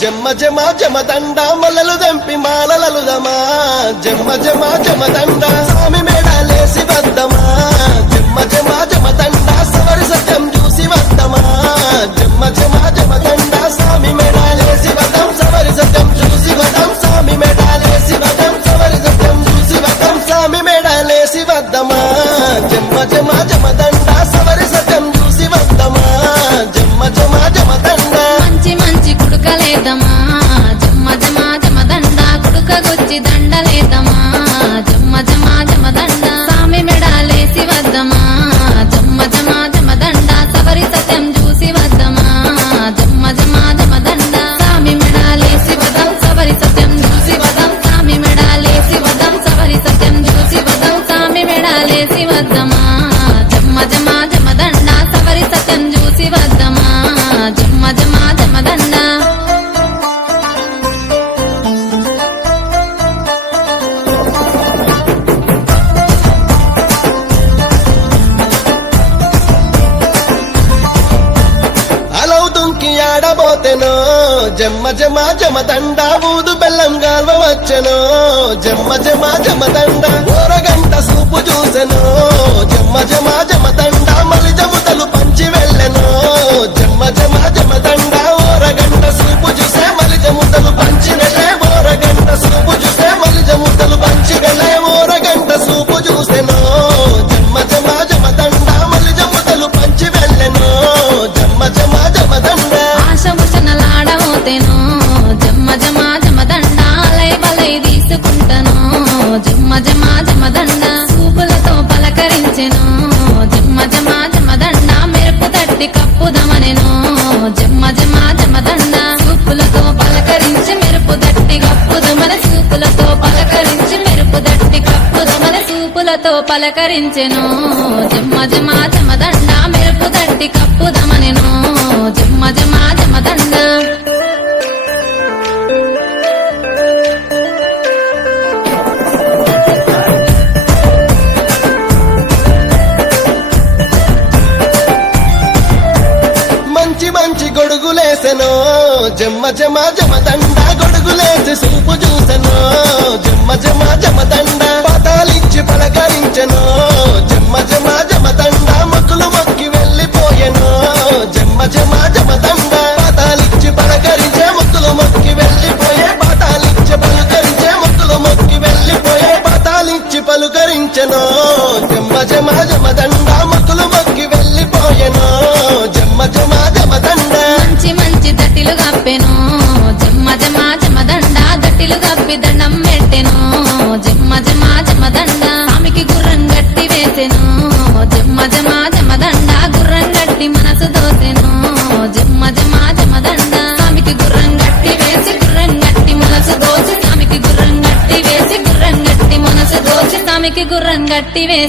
జమ్మ జమ జమ దండ మల్లలు దంపి మాలలలు దమా. జమ్మ జమ జమ దండ స్వామి మేడాలేసి వద్దమా. జమ్మ జమ జమ దండ సవరి సత్యం చూసి వద్దమా. జమ్మ జమ జమ దండ స్వామి దండలేదు పోతెనో జమ్మ జమ జమ దండ ఊదు బెల్లం గాల్వ వచ్చెనో జమ్మ జమ జమ దండ ఓరగంట సూపు చూసెనో. పూలతో పలకరించెను. జమ్మ జమ జమదండ మెరుపు తట్టి కప్పుదమనెను. జమ్మ జమ జమదండ మంచి మంచి జమ్మ జమ జమదండ గొడుగులేసి సూపు చూసను. జమ్మ జమ జమ కనిపించెనో జమ్మ జమ జమ దండ మొక్కలు మొక్కి వెళ్ళిపోయెనో జమ్మ జమ జమ దండ. మంచి మంచి దట్టిలు కప్పెను జమ్మ జమ జమ దండ దట్టిలు కప్పి దండం గుర్రం గట్టి